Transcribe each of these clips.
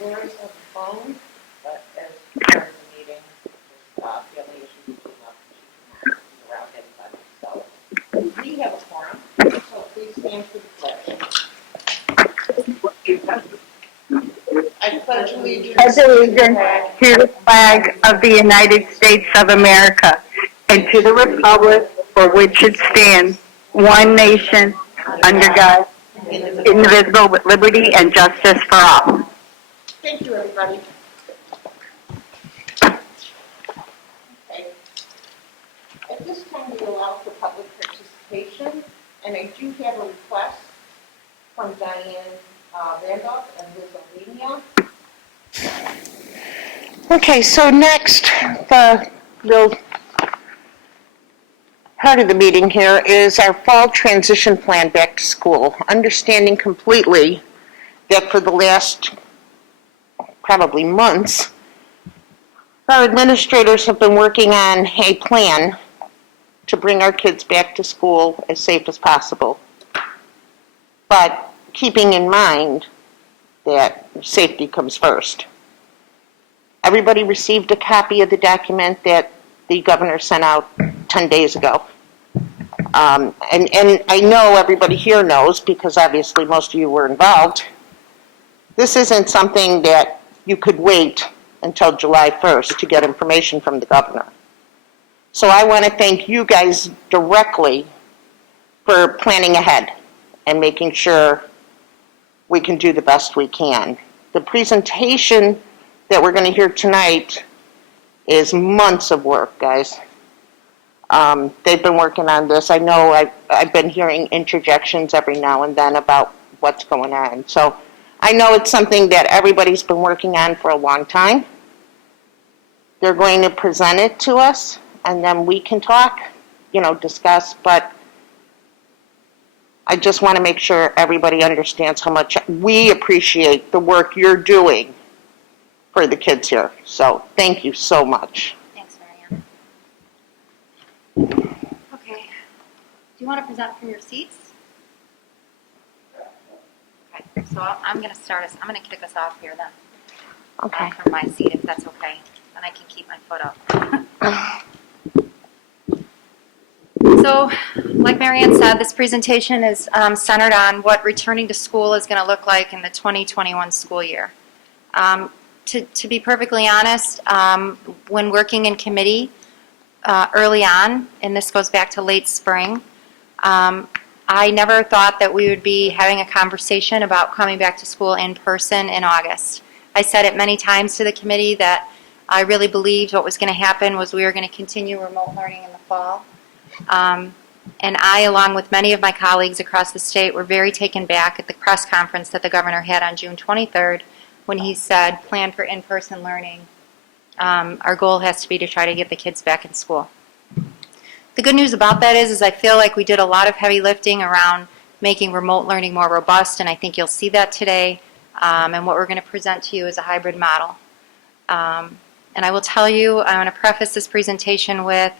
There is a phone, but as part of the meeting, family issues came up, she cannot be around anybody. So we have a forum, so please stand for the pledge. I pledge allegiance Pledge allegiance to the flag of the United States of America and to the republic for which it stands, one nation, under God, indivisible, with liberty and justice for all. Thank you, everybody. Okay. At this time, we allow for public participation, and I do have a request from Diane Randolph and Liz Olenia. Okay, so next, the real part of the meeting here is our fall transition plan back to school. Understanding completely that for the last probably months, our administrators have been working on a plan to bring our kids back to school as safe as possible. But keeping in mind that safety comes first. Everybody received a copy of the document that the governor sent out 10 days ago. And I know everybody here knows, because obviously most of you were involved, this isn't something that you could wait until July 1st to get information from the governor. So I want to thank you guys directly for planning ahead and making sure we can do the best we can. The presentation that we're going to hear tonight is months of work, guys. They've been working on this. I know I've been hearing interjections every now and then about what's going on. So I know it's something that everybody's been working on for a long time. They're going to present it to us, and then we can talk, discuss, but I just want to make sure everybody understands how much we appreciate the work you're doing for the kids here. So thank you so much. Thanks, Marianne. Okay. Do you want to present from your seats? Okay. So I'm going to start us. I'm going to kick us off here then. Okay. From my seat, if that's okay. Then I can keep my foot up. So, like Marianne said, this presentation is centered on what returning to school is going to look like in the 2021 school year. To be perfectly honest, when working in committee early on, and this goes back to late spring, I never thought that we would be having a conversation about coming back to school in person in August. I said it many times to the committee that I really believed what was going to happen was we were going to continue remote learning in the fall. And I, along with many of my colleagues across the state, were very taken back at the press conference that the governor had on June 23rd when he said, plan for in-person learning. Our goal has to be to try to get the kids back in school. The good news about that is I feel like we did a lot of heavy lifting around making remote learning more robust, and I think you'll see that today. And what we're going to present to you is a hybrid model. And I will tell you, I want to preface this presentation with,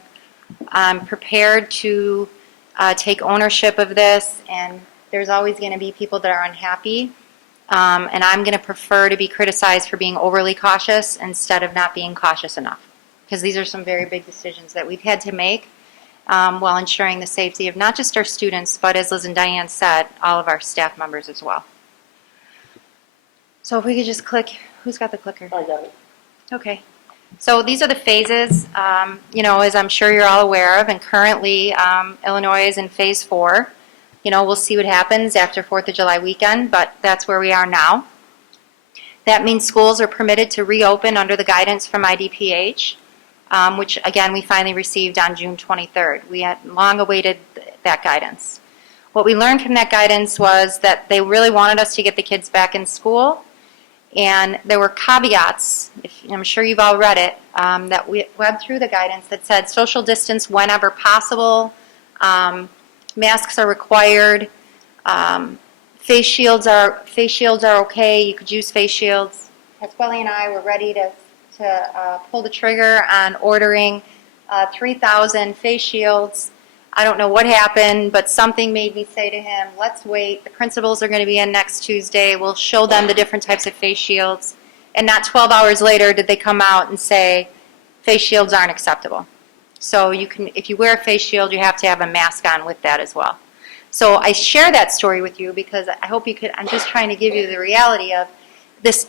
I'm prepared to take ownership of this, and there's always going to be people that are unhappy. And I'm going to prefer to be criticized for being overly cautious instead of not being cautious enough. Because these are some very big decisions that we've had to make while ensuring the safety of not just our students, but as Liz and Diane said, all of our staff members as well. So if we could just click, who's got the clicker? I got it. Okay. So these are the phases, as I'm sure you're all aware of, and currently Illinois is in phase 4. We'll see what happens after 4th of July weekend, but that's where we are now. That means schools are permitted to reopen under the guidance from IDPH, which again we finally received on June 23rd. We had long awaited that guidance. What we learned from that guidance was that they really wanted us to get the kids back in school, and there were caveats, I'm sure you've all read it, that we went through the guidance that said social distance whenever possible, masks are required, face shields are okay, you could use face shields. Pasquale and I were ready to pull the trigger on ordering 3,000 face shields. I don't know what happened, but something made me say to him, let's wait. The principals are going to be in next Tuesday. We'll show them the different types of face shields. And not 12 hours later did they come out and say, face shields aren't acceptable. So you can, if you wear a face shield, you have to have a mask on with that as well. So I share that story with you because I hope you could, I'm just trying to give you the reality of this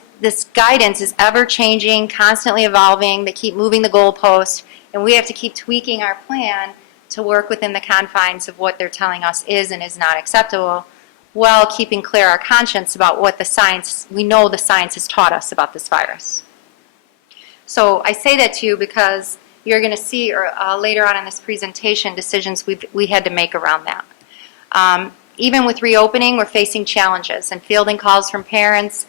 guidance is ever changing, constantly evolving. They keep moving the goalpost, and we have to keep tweaking our plan to work within the confines of what they're telling us is and is not acceptable, while keeping clear our conscience about what the science, we know the science has taught us about this virus. So I say that to you because you're going to see later on in this presentation decisions we had to make around that. Even with reopening, we're facing challenges and fielding calls from parents.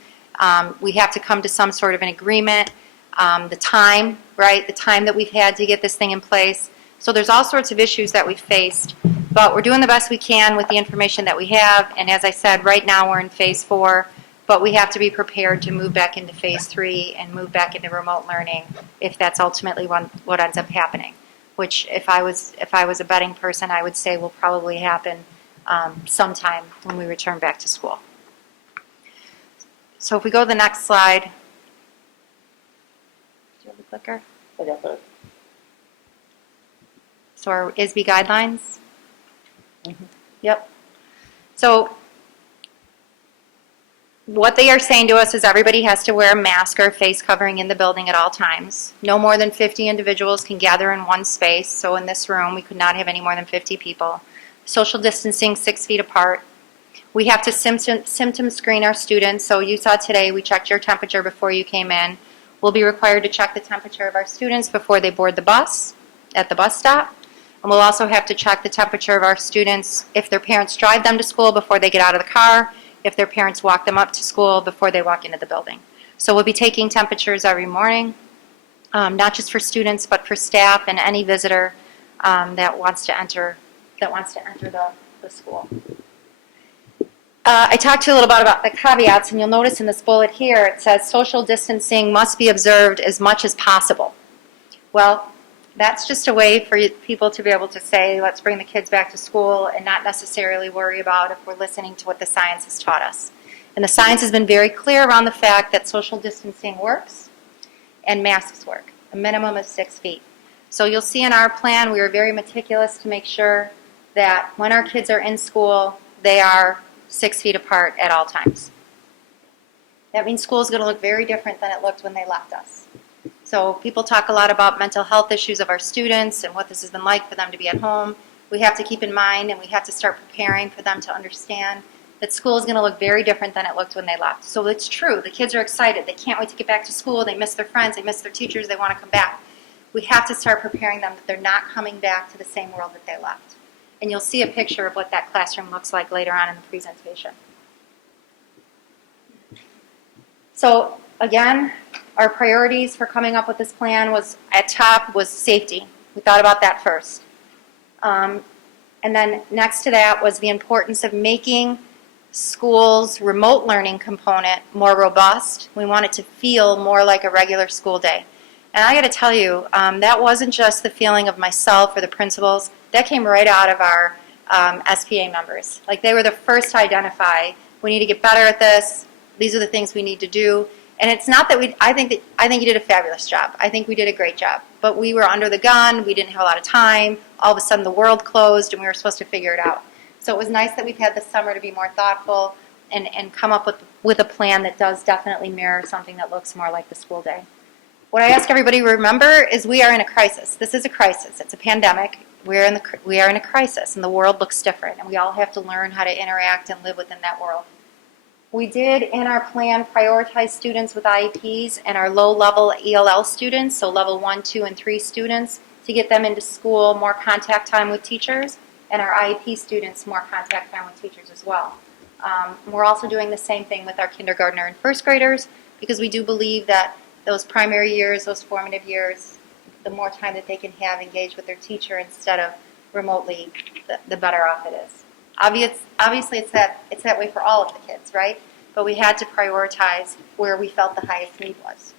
We have to come to some sort of an agreement. The time, right? The time that we've had to get this thing in place. So there's all sorts of issues that we've faced, but we're doing the best we can with the information that we have. And as I said, right now we're in phase 4, but we have to be prepared to move back into phase 3 and move back into remote learning if that's ultimately what ends up happening. Which, if I was a betting person, I would say will probably happen sometime when we return back to school. So if we go to the next slide. Do you have the clicker? So our ISB guidelines. Yep. So what they are saying to us is everybody has to wear a mask or face covering in the building at all times. No more than 50 individuals can gather in one space. So in this room, we could not have any more than 50 people. Social distancing 6 feet apart. We have to symptom screen our students. So you saw today we checked your temperature before you came in. We'll be required to check the temperature of our students before they board the bus at the bus stop. And we'll also have to check the temperature of our students if their parents drive them to school before they get out of the car, if their parents walk them up to school before they walk into the building. So we'll be taking temperatures every morning, not just for students, but for staff and any visitor that wants to enter the school. I talked to you a little bit about the caveats, and you'll notice in this bullet here it says social distancing must be observed as much as possible. Well, that's just a way for people to be able to say, let's bring the kids back to school and not necessarily worry about if we're listening to what the science has taught us. And the science has been very clear around the fact that social distancing works and masks work, a minimum of 6 feet. So you'll see in our plan, we were very meticulous to make sure that when our kids are in school, they are 6 feet apart at all times. That means school is going to look very different than it looked when they left us. So people talk a lot about mental health issues of our students and what this has been like for them to be at home. We have to keep in mind and we have to start preparing for them to understand that school is going to look very different than it looked when they left. So it's true. The kids are excited. They can't wait to get back to school. They miss their friends. They miss their teachers. They want to come back. We have to start preparing them that they're not coming back to the same world that they left. And you'll see a picture of what that classroom looks like later on in the presentation. So again, our priorities for coming up with this plan was, at top, was safety. We thought about that first. And then next to that was the importance of making school's remote learning component more robust. We want it to feel more like a regular school day. And I got to tell you, that wasn't just the feeling of myself or the principals. That came right out of our SPA members. Like, they were the first to identify, we need to get better at this. These are the things we need to do. And it's not that I think you did a fabulous job. I think we did a great job. But we were under the gun. We didn't have a lot of time. All of a sudden, the world closed, and we were supposed to figure it out. So it was nice that we've had this summer to be more thoughtful and come up with a plan that does definitely mirror something that looks more like the school day. What I ask everybody to remember is we are in a crisis. This is a crisis. It's a pandemic. We are in a crisis, and the world looks different, and we all have to learn how to interact and live within that world. We did, in our plan, prioritize students with IEPs and our low-level ELL students, so level 1, 2, and 3 students, to get them into school, more contact time with teachers, and our IEP students, more contact time with teachers as well. We're also doing the same thing with our kindergartner and first graders, because we do believe that those primary years, those formative years, the more time that they can have engaged with their teacher instead of remotely, the better off it is. Obviously, it's that way for all of the kids, right? But we had to prioritize where we felt the highest need was.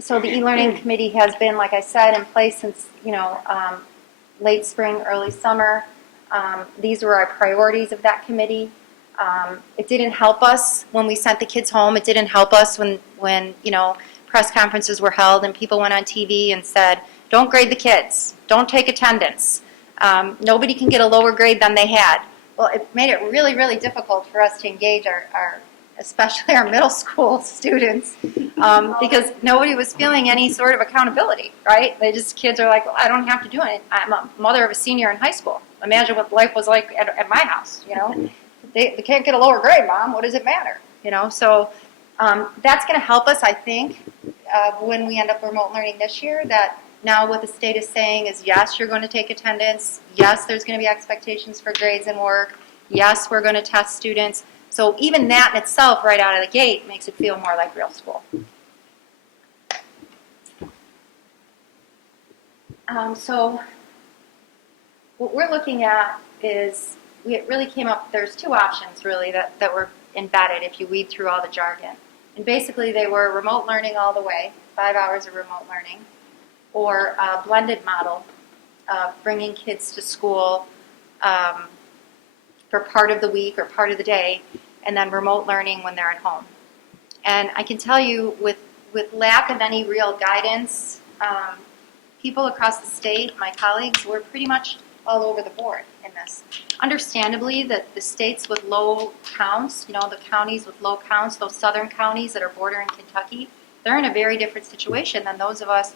So the e-learning committee has been, like I said, in place since late spring, early summer. These were our priorities of that committee. It didn't help us when we sent the kids home. It didn't help us when press conferences were held and people went on TV and said, don't grade the kids, don't take attendance. Nobody can get a lower grade than they had. Well, it made it really, really difficult for us to engage especially our middle school students, because nobody was feeling any sort of accountability, right? Kids are like, well, I don't have to do it. I'm a mother of a senior in high school. Imagine what life was like at my house, They can't get a lower grade, Mom. What does it matter? So that's going to help us, I think, when we end up remote learning this year, that now what the state is saying is, yes, you're going to take attendance. Yes, there's going to be expectations for grades and work. Yes, we're going to test students. So even that in itself, right out of the gate, makes it feel more like real school. So what we're looking at is, it really came up, there's two options really that were embedded if you weed through all the jargon. And basically they were remote learning all the way, 5 hours of remote learning, or a blended model of bringing kids to school for part of the week or part of the day, and then remote learning when they're at home. And I can tell you, with lack of any real guidance, people across the state, my colleagues, were pretty much all over the board in this. Understandably, the states with low counts, the counties with low counts, those southern counties that are bordering Kentucky, they're in a very different situation than those of us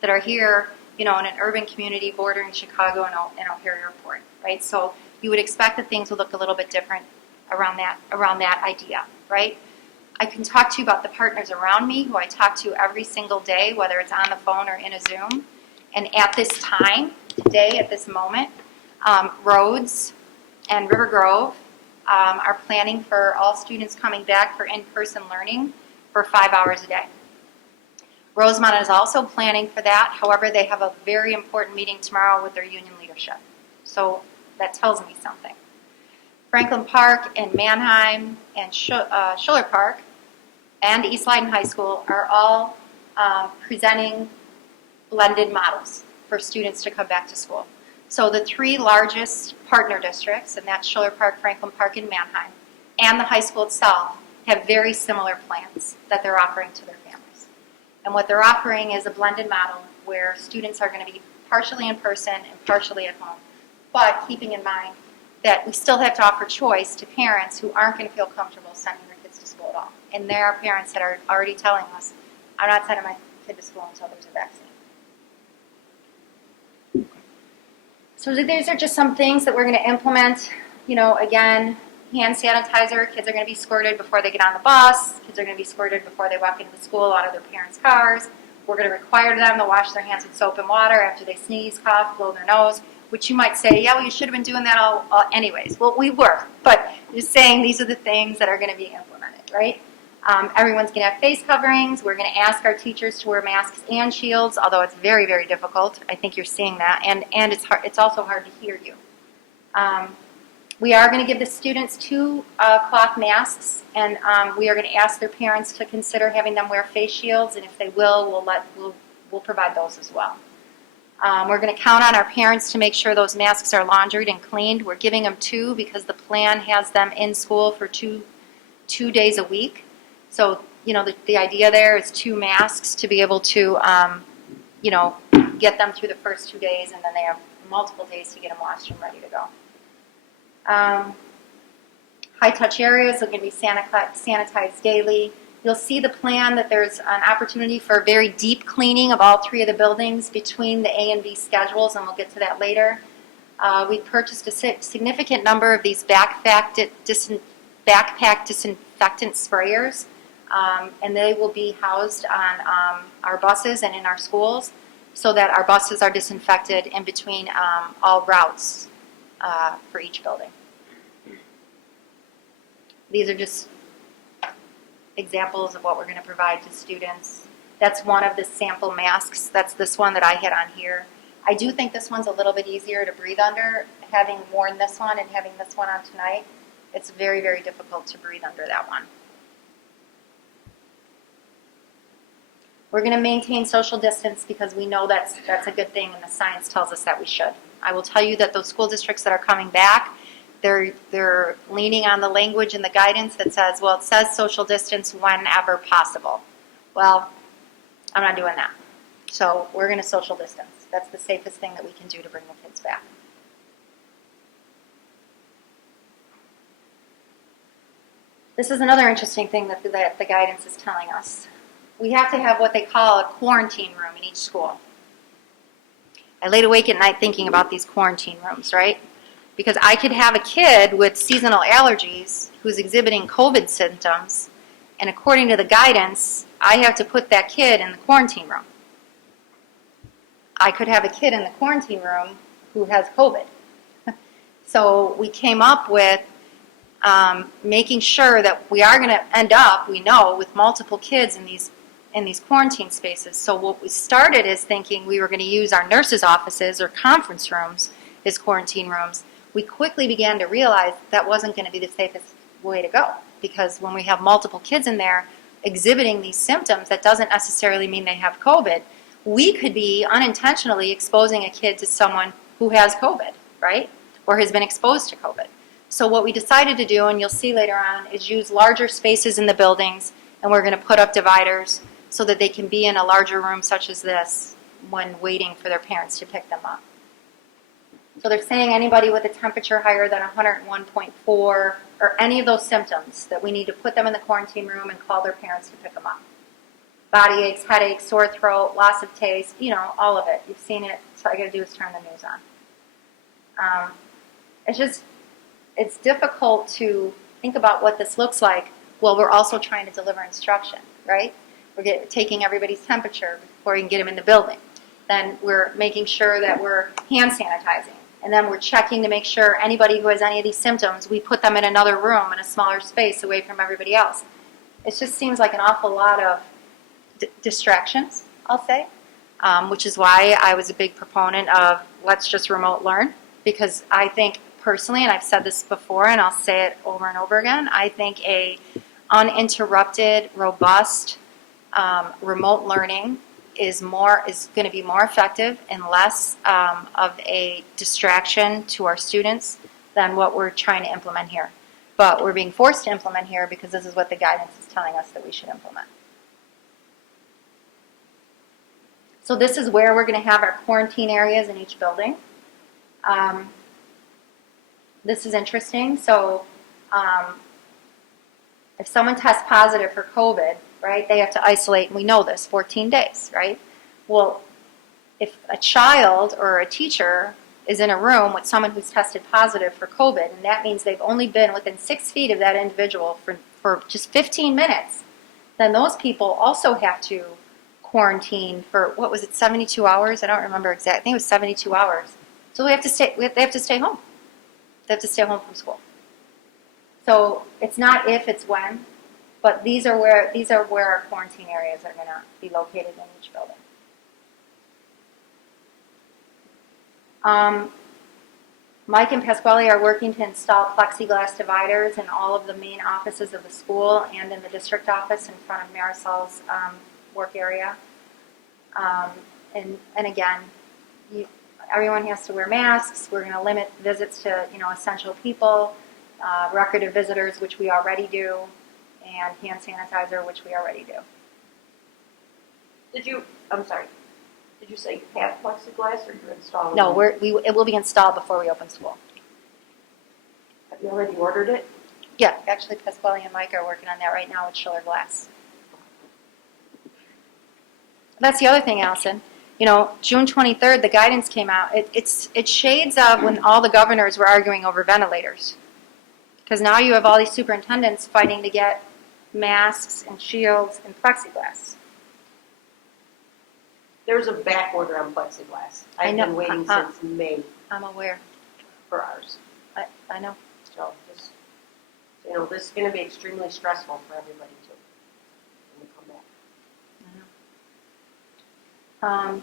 that are here, in an urban community bordering Chicago and O'Hare Airport, right? So you would expect that things would look a little bit different around that idea, right? I can talk to you about the partners around me who I talk to every single day, whether it's on the phone or in a Zoom. And at this time, today, at this moment, Rhodes and River Grove are planning for all students coming back for in-person learning for 5 hours a day. Rosemont is also planning for that. However, they have a very important meeting tomorrow with their union leadership. So that tells me something. Franklin Park and Manheim and Schiller Park and East Lyden High School are all presenting blended models for students to come back to school. So the three largest partner districts, and that's Schiller Park, Franklin Park, and Manheim, and the high school itself, have very similar plans that they're offering to their families. And what they're offering is a blended model where students are going to be partially in person and partially at home, but keeping in mind that we still have to offer choice to parents who aren't going to feel comfortable sending their kids to school at all. And there are parents that are already telling us, I'm not sending my kid to school until there's a vaccine. So these are just some things that we're going to implement. Again, hand sanitizer. Kids are going to be squirted before they get on the bus. Kids are going to be squirted before they walk into the school out of their parents' cars. We're going to require them to wash their hands with soap and water after they sneeze, cough, blow their nose, which you might say, yeah, well, you should have been doing that all anyways. Well, we were, but just saying these are the things that are going to be implemented, right? Everyone's going to have face coverings. We're going to ask our teachers to wear masks and shields, although it's very, very difficult. I think you're seeing that, and it's hard. It's also hard to hear you. We are going to give the students 2 cloth masks, and we are going to ask their parents to consider having them wear face shields, and if they will, we'll provide those as well. We're going to count on our parents to make sure those masks are laundried and cleaned. We're giving them 2 because the plan has them in school for two days a week. So, the idea there is 2 masks to be able to, get them through the first 2 days, and then they have multiple days to get them washed and ready to go. High-touch areas are going to be sanitized daily. You'll see the plan that there's an opportunity for very deep cleaning of all 3 of the buildings between the A and B schedules, and we'll get to that later. We purchased a significant number of these backpack disinfectant sprayers, and they will be housed on our buses and in our schools so that our buses are disinfected in between all routes for each building. These are just examples of what we're going to provide to students. That's one of the sample masks. That's this one that I had on here. I do think this one's a little bit easier to breathe under. Having worn this one and having this one on tonight, it's very, very difficult to breathe under that one. We're going to maintain social distance because we know that's a good thing, and the science tells us that we should. I will tell you that those school districts that are coming back, they're leaning on the language in the guidance that says, well, it says social distance whenever possible. Well, I'm not doing that. So we're going to social distance. That's the safest thing that we can do to bring the kids back. This is another interesting thing that the guidance is telling us. We have to have what they call a quarantine room in each school. I laid awake at night thinking about these quarantine rooms, right? Because I could have a kid with seasonal allergies who's exhibiting COVID symptoms, and according to the guidance, I have to put that kid in the quarantine room. I could have a kid in the quarantine room who has COVID. So we came up with making sure that we are going to end up, we know, with multiple kids in these quarantine spaces. So what we started is thinking we were going to use our nurses' offices or conference rooms as quarantine rooms. We quickly began to realize that wasn't going to be the safest way to go, because when we have multiple kids in there exhibiting these symptoms, that doesn't necessarily mean they have COVID. We could be unintentionally exposing a kid to someone who has COVID, right? Or has been exposed to COVID. So what we decided to do, and you'll see later on, is use larger spaces in the buildings, and we're going to put up dividers so that they can be in a larger room such as this when waiting for their parents to pick them up. So they're saying anybody with a temperature higher than 101.4 or any of those symptoms, that we need to put them in the quarantine room and call their parents to pick them up. Body aches, headaches, sore throat, loss of taste, all of it. You've seen it, so all you got to do is turn the news on. It's difficult to think about what this looks like while we're also trying to deliver instruction, right? We're taking everybody's temperature before you can get them in the building. Then we're making sure that we're hand sanitizing. And then we're checking to make sure anybody who has any of these symptoms, we put them in another room in a smaller space away from everybody else. It just seems like an awful lot of distractions, I'll say, which is why I was a big proponent of let's just remote learn, because I think personally, and I've said this before and I'll say it over and over again, I think a uninterrupted, robust remote learning is going to be more effective and less of a distraction to our students than what we're trying to implement here. But we're being forced to implement here because this is what the guidance is telling us that we should implement. So this is where we're going to have our quarantine areas in each building. This is interesting. So if someone tests positive for COVID, right, they have to isolate, and we know this, 14 days, right? Well, if a child or a teacher is in a room with someone who's tested positive for COVID, and that means they've only been within 6 feet of that individual for just 15 minutes, then those people also have to quarantine for, 72 hours? I don't remember exactly. I think it was 72 hours. So they have to stay home. They have to stay home from school. So it's not if, it's when. But these are where our quarantine areas are going to be located in each building. Mike and Pasquale are working to install plexiglass dividers in all of the main offices of the school and in the district office in front of Marisol's work area. And again, everyone has to wear masks. We're going to limit visits to essential people, record of visitors, which we already do, and hand sanitizer, which we already do. Did you say you have plexiglass or you're installing No, it? it will be installed before we open school. Have you already ordered it? Yeah, actually Pasquale and Mike are working on that right now with Schiller Glass. That's the other thing, Allison. June 23rd, the guidance came out. It shades of when all the governors were arguing over ventilators. Because now you have all these superintendents fighting to get masks and shields and plexiglass. There's a back order on plexiglass. I I've know. been waiting since May I'm aware. for ours. I know. So this is going to be extremely stressful for everybody too when we come back.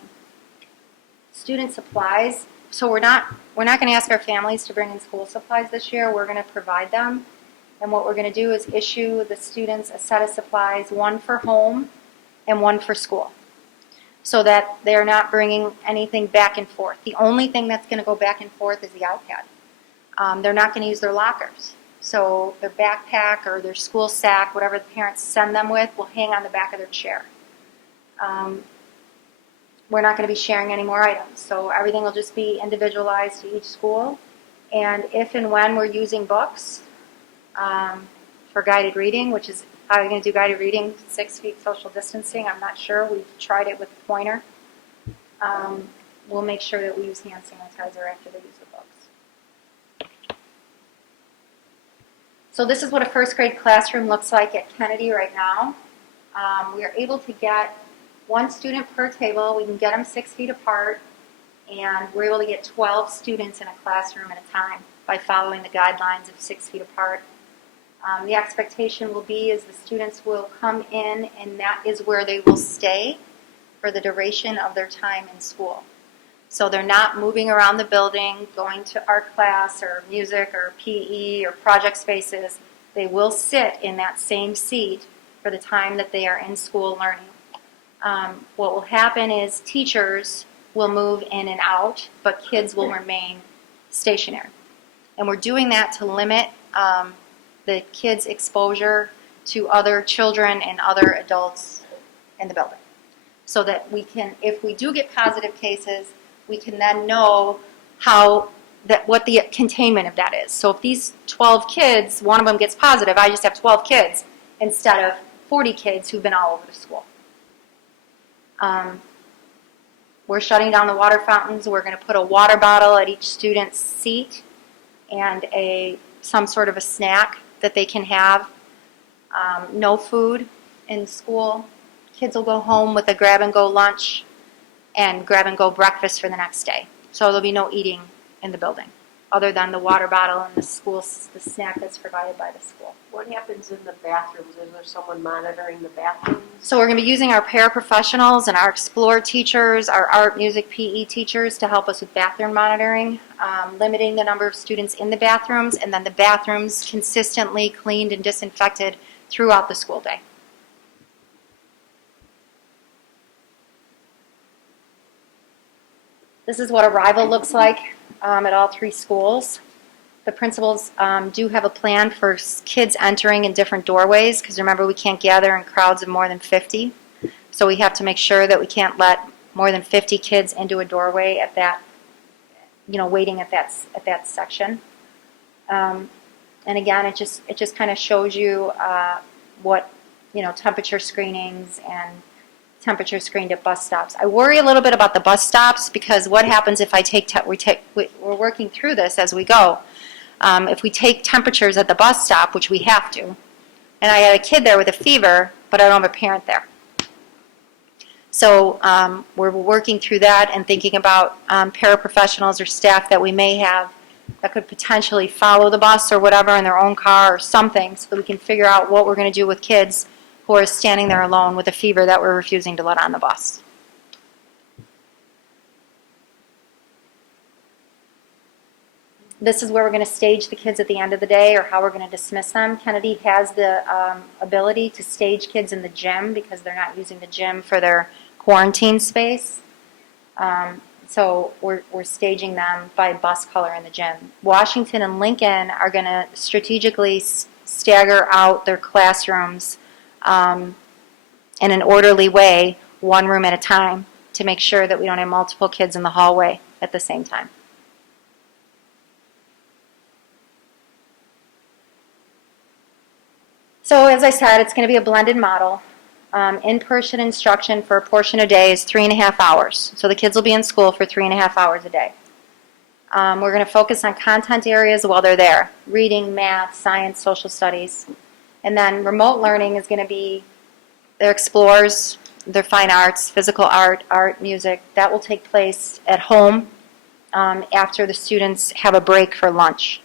Student supplies. So we're not going to ask our families to bring in school supplies this year. We're going to provide them. And what we're going to do is issue the students a set of supplies, one for home and one for school, so that they're not bringing anything back and forth. The only thing that's going to go back and forth is the iPad. they're not going to use their lockers. So their backpack or their school sack, whatever the parents send them with, will hang on the back of their chair. We're not going to be sharing any more items. So everything will just be individualized to each school. And if and when we're using books for guided reading, which is how are we going to do guided reading, 6 feet social distancing, I'm not sure. We've tried it with the pointer. We'll make sure that we use hand sanitizer after they use the books. So this is what a first grade classroom looks like at Kennedy right now. We are able to get 1 student per table. We can get them 6 feet apart, and we're able to get 12 students in a classroom at a time by following the guidelines of 6 feet apart. The expectation will be is the students will come in, and that is where they will stay for the duration of their time in school. So they're not moving around the building, going to art class or music or PE or project spaces. They will sit in that same seat for the time that they are in school learning. What will happen is teachers will move in and out, but kids will remain stationary. And we're doing that to limit the kids' exposure to other children and other adults in the building. So that we can, if we do get positive cases, we can then know what the containment of that is. So if these 12 kids, one of them gets positive, I just have 12 kids instead of 40 kids who've been all over the school. We're shutting down the water fountains. We're going to put a water bottle at each student's seat and some sort of a snack that they can have. No food in school. Kids will go home with a grab-and-go lunch and grab-and-go breakfast for the next day. So there'll be no eating in the building, other than the water bottle and the snack that's provided by the school. What happens in the bathrooms? Is there someone monitoring the bathrooms? So we're going to be using our paraprofessionals and our Explore teachers, our art, music, PE teachers to help us with bathroom monitoring, limiting the number of students in the bathrooms, and then the bathrooms consistently cleaned and disinfected throughout the school day. This is what arrival looks like at all 3 schools. The principals do have a plan for kids entering in different doorways, because remember, we can't gather in crowds of more than 50. So we have to make sure that we can't let more than 50 kids into a doorway at that, waiting at that section. And again, it just kind of shows you what, temperature screenings and temperature screened at bus stops. I worry a little bit about the bus stops, because what happens if we're working through this as we go. If we take temperatures at the bus stop, which we have to, and I had a kid there with a fever, but I don't have a parent there. So we're working through that and thinking about paraprofessionals or staff that we may have that could potentially follow the bus or whatever in their own car or something, so that we can figure out what we're going to do with kids who are standing there alone with a fever that we're refusing to let on the bus. This is where we're going to stage the kids at the end of the day, or how we're going to dismiss them. Kennedy has the ability to stage kids in the gym, because they're not using the gym for their quarantine space. So we're staging them by bus color in the gym. Washington and Lincoln are going to strategically stagger out their classrooms in an orderly way, 1 room at a time, to make sure that we don't have multiple kids in the hallway at the same time. So as I said, it's going to be a blended model. In-person instruction for a portion a day is 3.5 hours. So the kids will be in school for 3.5 hours a day. We're going to focus on content areas while they're there: reading, math, science, social studies. And then remote learning is going to be their explores, their fine arts, physical art, music. That will take place at home after the students have a break for lunch.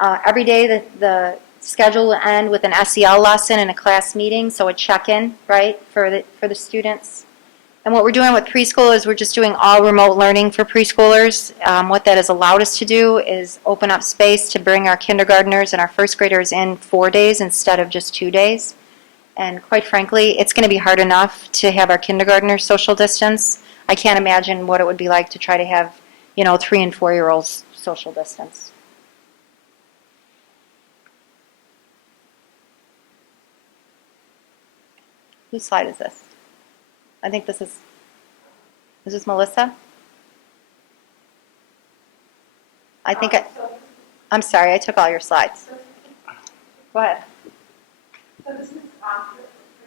Every day the schedule will end with an SEL lesson and a class meeting, so a check-in, right, for the students. And what we're doing with preschool is we're just doing all remote learning for preschoolers. What that has allowed us to do is open up space to bring our kindergartners and our first graders in 4 days instead of just 2 days. And quite frankly, it's going to be hard enough to have our kindergartners social distance. I can't imagine what it would be like to try to have, 3 and 4-year-olds social distance. Whose slide is this? I think is this Melissa? I'm sorry, I took all your slides. Go ahead. So this is, pretty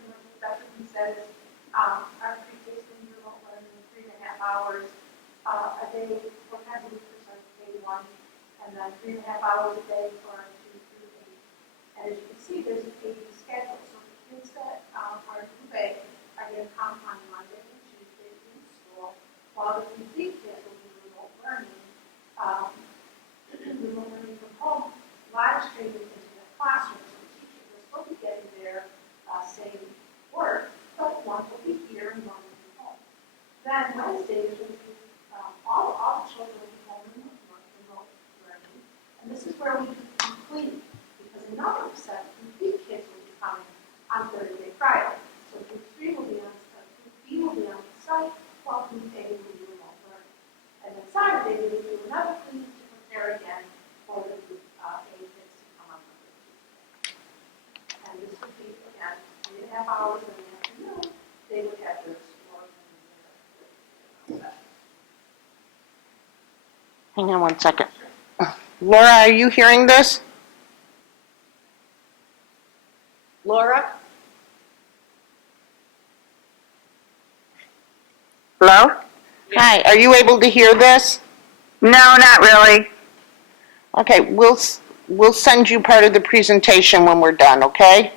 much what Dr. Lee said is, our pre-tasting remote learning, 3.5 hours, a day, 4 times a week for day 1, and then 3.5 hours a day for 2 through 8. And as you can see, there's an 8 schedule, so the kids that, are group A are going to come on Monday and Tuesday in school, while the complete kids will be remote learning, from home, live streaming into the classroom. So the teachers are supposed to be getting their same work, but one will be here and one will be home. Then Wednesday is going to be all the children will be home remote learning, and this is where we do complete, because another set of complete kids will be coming on Thursday, Friday. So group 3 will be on group B will be on the site, while group A will be remote learning. And then Saturday we will do another clean to prepare again for the group A kids to come on Monday, Tuesday. And this would be, again, 3.5 hours in the afternoon. They would have their sport and their Hang on one second. Laura, are you hearing this? Laura? Hello? Hi, are you able to hear this? No, not really. Okay, we'll send you part of the presentation when we're done, okay?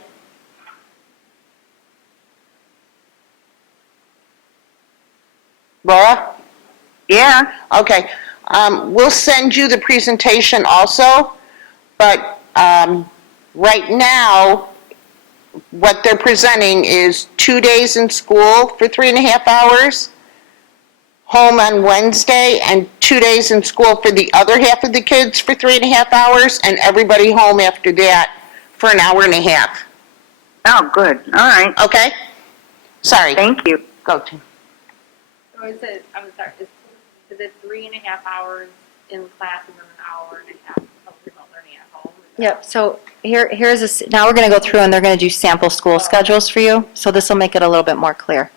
Laura? Yeah. Okay, we'll send you the presentation also, but right now, what they're presenting is 2 days in school for 3.5 hours, home on Wednesday, and 2 days in school for the other half of the kids for 3.5 hours, and everybody home after that for an hour and a half. Oh, good. All right. Okay? Sorry. Thank you. Go to. So is it, I'm sorry, is it 3.5 hours in class and then an hour and a half of remote learning at home? Yep, so now we're going to go through and they're going to do sample school schedules for you, so this will make it a little bit more clear.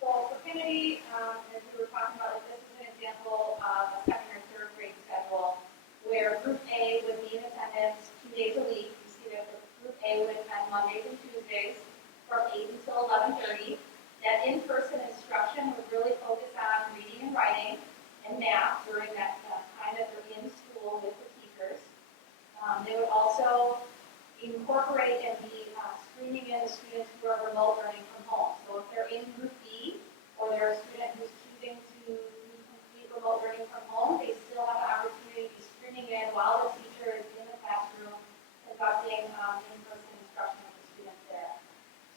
So for Kennedy, as we were talking about, this is an example of a second or third grade schedule where Group A would be in attendance 2 days a week. You see that Group A would attend Mondays and Tuesdays from 8 until 11:30. That in-person instruction would really focus on reading and writing and math during that time that they're in school with the teachers. They would also incorporate and be screening in the students who are remote learning from home. So if they're in Group B or they're a student who's choosing to do complete remote learning from home, they still have the opportunity to be screening in while the teacher is in the classroom conducting in-person instruction with the students there.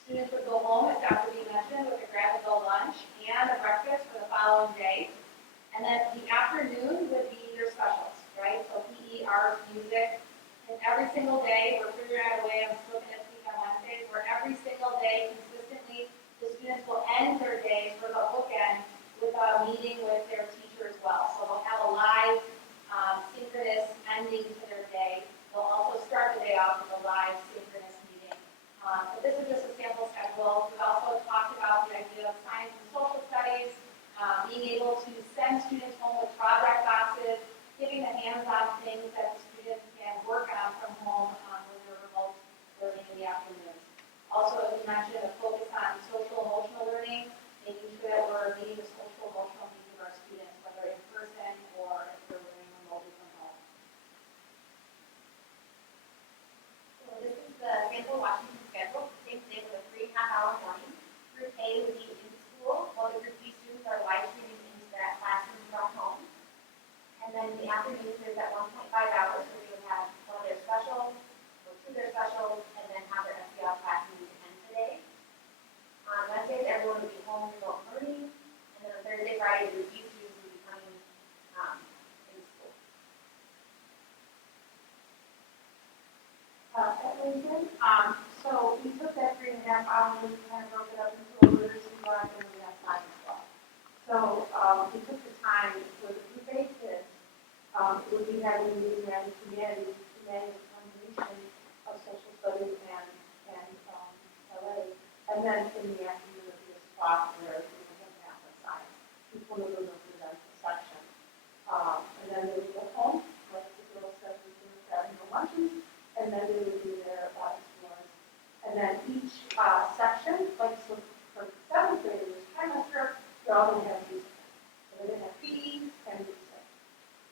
Students would go home, as Dr. B mentioned, with a grab-and-go lunch and a breakfast for the following day. And then the afternoon would be your specials, right? So PE, art, music. And every single day, we're figuring out a way, I'm still going to speak on Wednesdays, where every single day, consistently, the students will end their days for the bookend with a meeting with their teacher as well. So they'll have a live, synchronous ending to their day. They'll also start the day off with a live, synchronous meeting. But this is just a sample schedule. We also talked about the idea of science and social studies, being able to send students home with project boxes, giving the hands-on things that the students can work on from home when they're remote learning in the afternoons. Also, as you mentioned, a focus on social emotional learning, making sure that we're meeting the social emotional needs of our students, whether in person or if they're learning remotely from home. So this is the sample Washington schedule, same thing with a 3.5-hour morning. Group A would be in school, while the Group B students are live streaming into that classroom from home. And then in the afternoon, there's that 1.5 hours where they would have one of their specials, or 2 of their specials, and then have their SEL class meeting to end the day. On Wednesdays, everyone would be home remote learning, and then on Thursday, Friday, the Group B students would be coming in school. at Lincoln. So we took that 3.5 hours and kind of broke it up into a literacy block and we have time as well. So we took the time for the group A kids. We'll be having a meeting around humanity, a combination of social studies and LA. And then sections, like so for seventh graders, trimester, they're all going to have music. So they're going to have PE and music.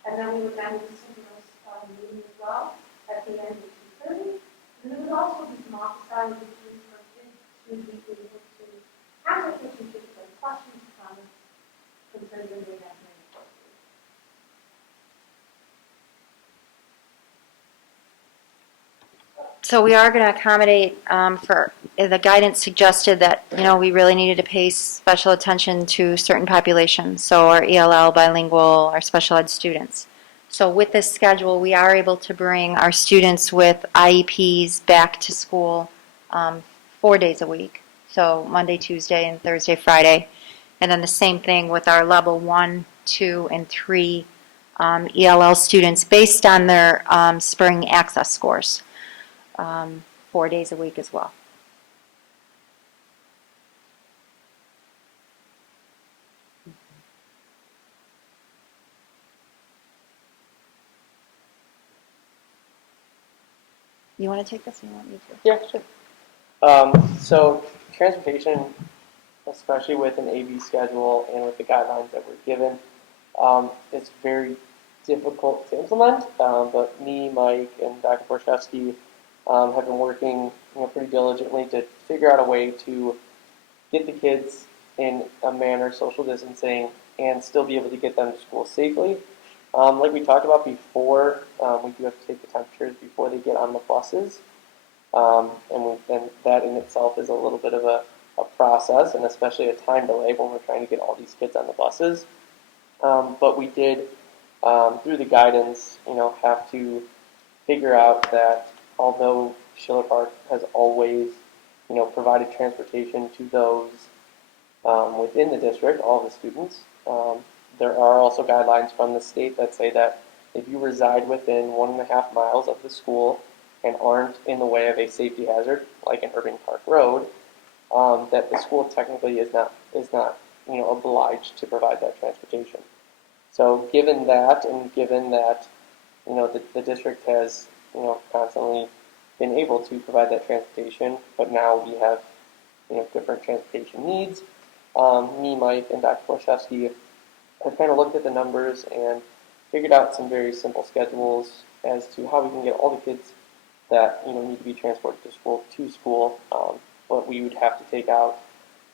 And then we would then do synchronous meeting as well at the end of 2:30. And there would also be some office hours between for kids to be able to contact with each other, questions, comments, concerns that they have during the course. So we are going to accommodate for, the guidance suggested that, we really needed to pay special attention to certain populations, so our ELL, bilingual, our special ed students. So with this schedule, we are able to bring our students with IEPs back to school 4 days a week, so Monday, Tuesday, and Thursday, Friday. And then the same thing with our level 1, 2, and 3 ELL students based on their spring access scores. 4 days a week as well. You want to take this or you want me to? Yeah, sure. So transportation, especially with an AB schedule and with the guidelines that we're given, is very difficult to implement. But me, Mike, and Dr. Borshevsky have been working, pretty diligently to figure out a way to get the kids in a manner, social distancing, and still be able to get them to school safely. Like we talked about before, we do have to take the temperatures before they get on the buses. And that in itself is a little bit of a process, and especially a time delay when we're trying to get all these kids on the buses. But we did, through the guidance, have to figure out that although Schiller Park has always, provided transportation to those within the district, all the students, there are also guidelines from the state that say that if you reside within 1.5 miles of the school and aren't in the way of a safety hazard, like an Irving Park Road, that the school technically is not obliged to provide that transportation. So given that, and given that the district has constantly been able to provide that transportation, but now we have different transportation needs. Me, Mike, and Dr. Borshevsky have kind of looked at the numbers and figured out some very simple schedules as to how we can get all the kids that need to be transported to school, but we would have to take out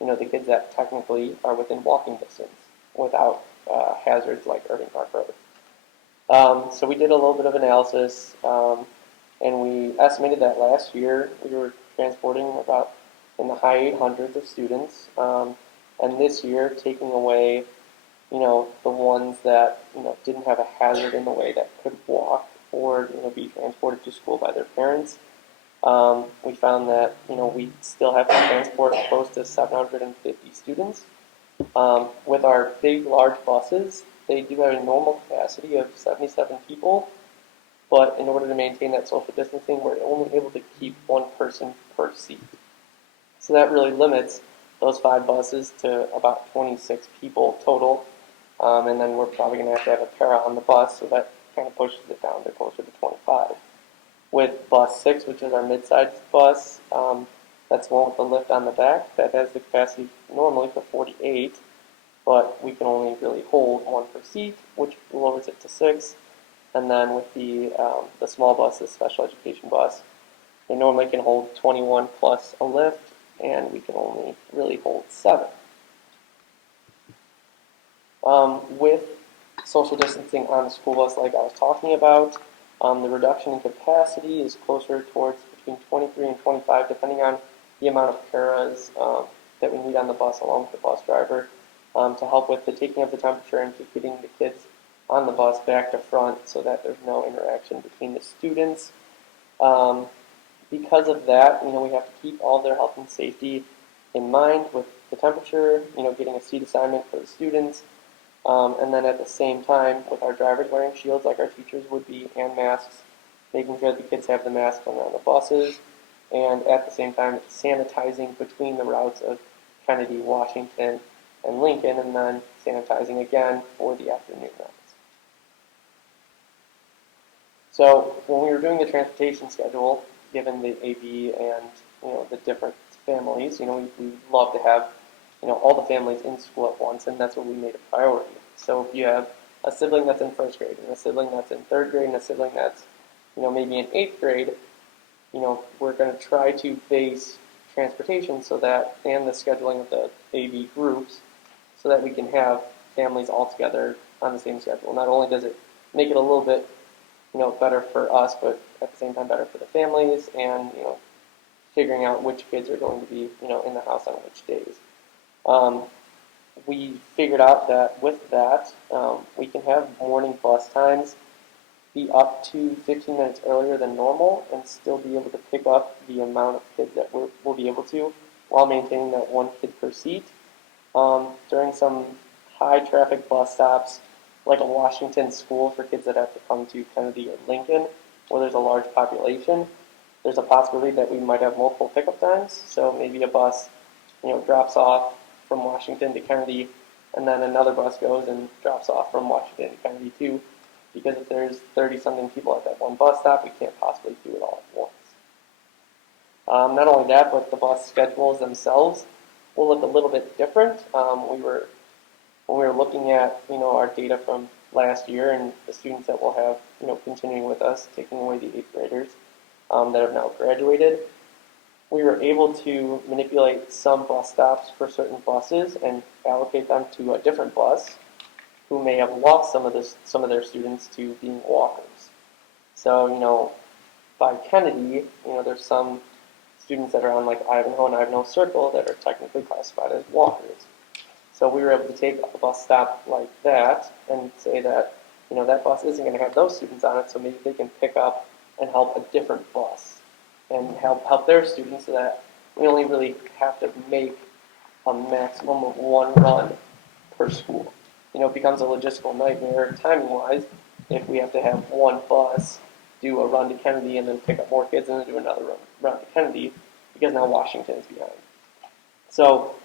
the kids that technically are within walking distance without hazards like Irving Park Road. So we did a little bit of analysis, and we estimated that last year we were transporting about in the high 800s of students, and this year taking away the ones that didn't have a hazard in the way that could walk or be transported to school by their parents. We found that we still have to transport close to 750 students. With our big, large buses, they do have a normal capacity of 77 people, but in order to maintain that social distancing, we're only able to keep one person per seat. So that really limits those 5 buses to about 26 people total, and then we're probably going to have a para on the bus, so that kind of pushes it down to closer to 25. With bus 6, which is our mid-sized bus, that's the one with the lift on the back, that has the capacity normally for 48, but we can only really hold 1 per seat, which lowers it to 6. And then with the small bus, the special education bus, they normally can hold 21 plus a lift, and we can only really hold 7. With social distancing on the school bus, like I was talking about, the reduction in capacity is closer towards between 23 and 25, depending on the amount of paras that we need on the bus, along with the bus driver, to help with the taking of the temperature and to getting the kids on the bus back to front so that there's no interaction between the students. Because of that, we have to keep all their health and safety in mind with the temperature, getting a seat assignment for the students, and then at the same time, with our drivers wearing shields like our teachers would be and masks, making sure that the kids have the masks when they're on the buses, and at the same time, sanitizing between the routes of Kennedy, Washington, and Lincoln, and then sanitizing again for the afternoon routes. So when we were doing the transportation schedule, given the AB and, the different families, we love to have, all the families in school at once, and that's what we made a priority. So if you have a sibling that's in first grade, and a sibling that's in third grade, and a sibling that's, maybe in eighth grade, we're going to try to base transportation so that, and the scheduling of the AB groups, so that we can have families all together on the same schedule. Not only does it make it a little bit, better for us, but at the same time better for the families, and, figuring out which kids are going to be, in the house on which days. We figured out that with that, we can have morning bus times be up to 15 minutes earlier than normal and still be able to pick up the amount of kids that we'll be able to while maintaining that one kid per seat. During some high traffic bus stops, like a Washington school for kids that have to come to Kennedy or Lincoln, where there's a large population, there's a possibility that we might have multiple pickup times. So maybe a bus, drops off from Washington to Kennedy, and then another bus goes and drops off from Washington to Kennedy too. Because if there's 30-something people at that one bus stop, we can't possibly do it all at once. Not only that, but the bus schedules themselves will look a little bit different. When we were looking at, our data from last year and the students that will have, continuing with us, taking away the 8th graders that have now graduated, we were able to manipulate some bus stops for certain buses and allocate them to a different bus who may have lost some of their students to being walkers. So, by Kennedy, there's some students that are on like Ivanhoe and Ivanhoe Circle that are technically classified as walkers. So we were able to take a bus stop like that and say that, that bus isn't going to have those students on it, so maybe they can pick up and help a different bus and help their students so that we only really have to make a maximum of one run per school. It becomes a logistical nightmare timing-wise if we have to have one bus do a run to Kennedy and then pick up more kids and then do another run to Kennedy because now Washington's behind. So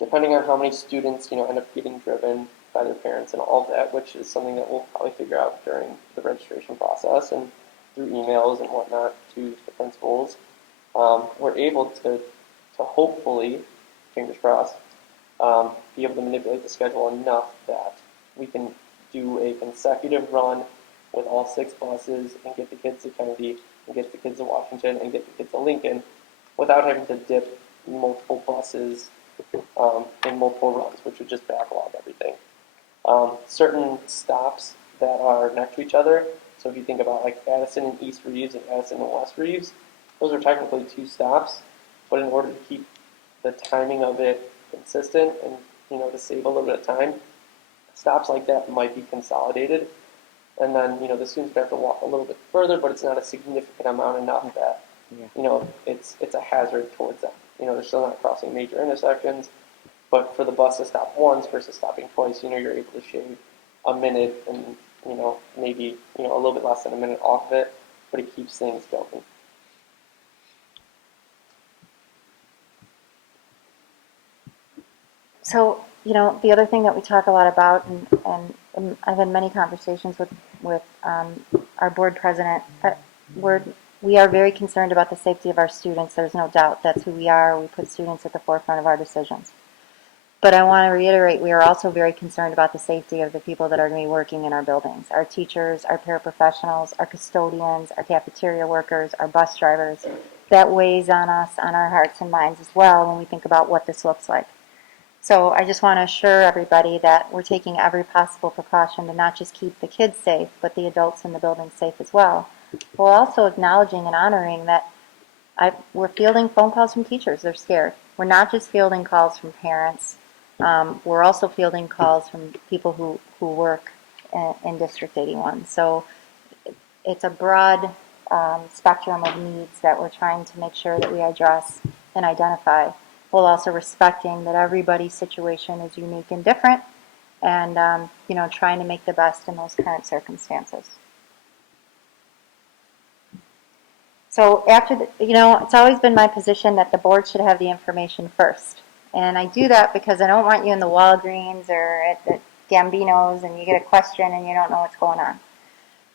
depending on how many students, end up getting driven by their parents and all of that, which is something that we'll probably figure out during the registration process and through emails and whatnot to the principals, we're able to hopefully, fingers crossed, be able to manipulate the schedule enough that we can do a consecutive run with all 6 buses and get the kids to Kennedy and get the kids to Washington and get the kids to Lincoln without having to dip multiple buses in multiple runs, which would just backlog everything. Certain stops that are next to each other, so if you think about like Addison and East Reeves and Addison and West Reeves, those are technically 2 stops, but in order to keep the timing of it consistent and, to save a little bit of time, stops like that might be consolidated. And then, the students would have to walk a little bit further, but it's not a significant amount enough that, it's a hazard towards them. They're still not crossing major intersections, but for the bus to stop once versus stopping twice, you're able to shave a minute and, maybe, a little bit less than a minute off of it, but it keeps things going. So, the other thing that we talk a lot about, and I've had many conversations with our board president, we are very concerned about the safety of our students. There's no doubt that's who we are. We put students at the forefront of our decisions. But I want to reiterate, we are also very concerned about the safety of the people that are going to be working in our buildings. Our teachers, our paraprofessionals, our custodians, our cafeteria workers, our bus drivers. That weighs on us, on our hearts and minds as well when we think about what this looks like. So I just want to assure everybody that we're taking every possible precaution to not just keep the kids safe, but the adults in the building safe as well. We're also acknowledging and honoring that we're fielding phone calls from teachers. They're scared. We're not just fielding calls from parents. We're also fielding calls from people who work in District 81. So it's a broad spectrum of needs that we're trying to make sure that we address and identify, while also respecting that everybody's situation is unique and different, and trying to make the best in those current circumstances. So after it's always been my position that the board should have the information first, and I do that because I don't want you in the Walgreens or at the Gambino's and you get a question and you don't know what's going on.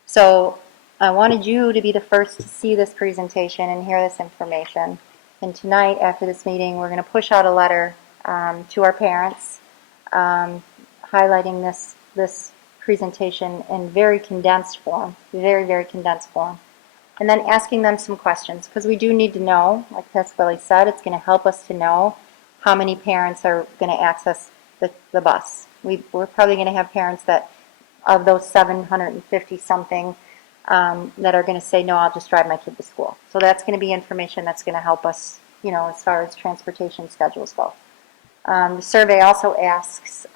So I wanted you to be the first to see this presentation and hear this information. And tonight, after this meeting, we're going to push out a letter to our parents highlighting this presentation in very condensed form, very, very condensed form. And then asking them some questions, because we do need to know, like Pasquale said, it's going to help us to know how many parents are going to access the bus. We're probably going to have parents that, of those 750 something, that are going to say, no, I'll just drive my kid to school. So that's going to be information that's going to help us, as far as transportation schedules go. The survey also asks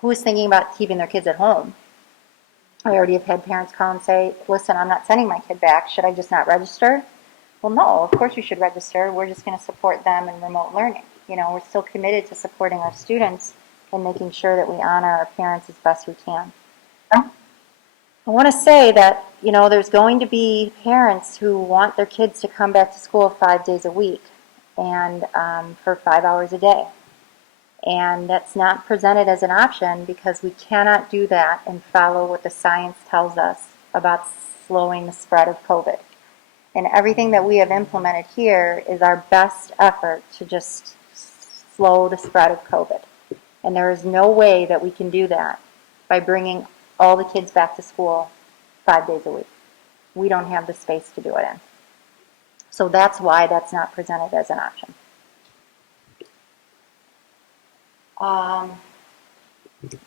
who is thinking about keeping their kids at home. I already have had parents call and say, listen, I'm not sending my kid back. Should I just not register? Well, no, of course you should register. We're just going to support them in remote learning. We're still committed to supporting our students and making sure that we honor our parents as best we can. I want to say that, there's going to be parents who want their kids to come back to school 5 days a week and for 5 hours a day. And that's not presented as an option because we cannot do that and follow what the science tells us about slowing the spread of COVID. And everything that we have implemented here is our best effort to just slow the spread of COVID. And there is no way that we can do that by bringing all the kids back to school 5 days a week. We don't have the space to do it in. So that's why that's not presented as an option.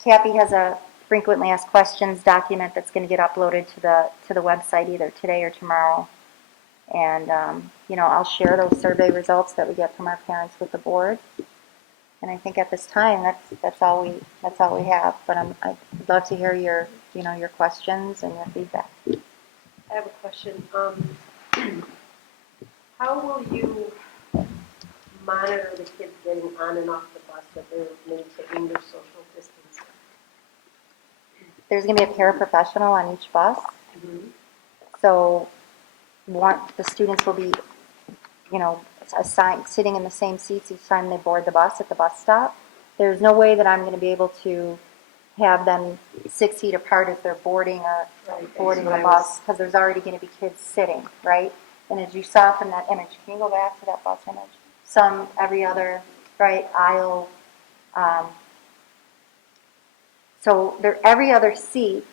Cappy has a frequently asked questions document that's going to get uploaded to the website either today or tomorrow. And I'll share those survey results that we get from our parents with the board. And I think at this time that's all we have. But I'd love to hear your questions and your feedback. I have a question. How will you monitor the kids getting on and off the bus, that they're maintaining their social distancing? There's going to be a paraprofessional on each bus. Mm-hmm. So the students will be, assigned, sitting in the same seats each time they board the bus at the bus stop. There's no way that I'm going to be able to have them 6 feet apart as they're boarding boarding the bus, because there's already going to be kids sitting, right? And as you saw from that image, can you go back to that bus image? Every other, right, aisle. So they're every other seat,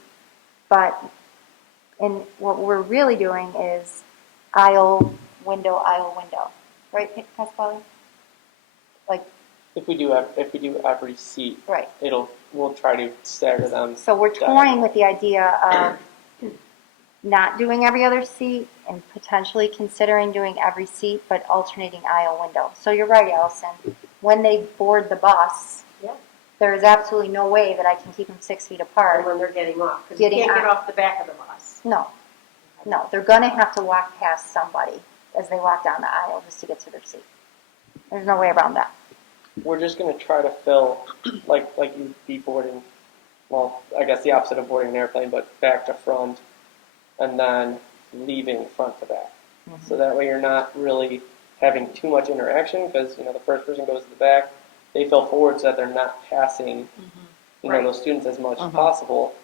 but what we're really doing is aisle, window, right, Pasquale? Like, If we do every seat, right. We'll try to stagger them. So we're toying with the idea of not doing every other seat and potentially considering doing every seat, but alternating aisle window. So you're right, Allison. When they board the bus, Yeah. there is absolutely no way that I can keep them 6 feet apart. Or when they're getting off, because you can't get off the back of the bus. No, they're going to have to walk past somebody as they walk down the aisle just to get to their seat. There's no way around that. We're just going to try to fill, like you'd be boarding, well, I guess the opposite of boarding an airplane, but back to front, and then leaving front to back. Mm-hmm. So that way you're not really having too much interaction, because the first person goes to the back, they fill forward so that they're not passing those students as much as possible.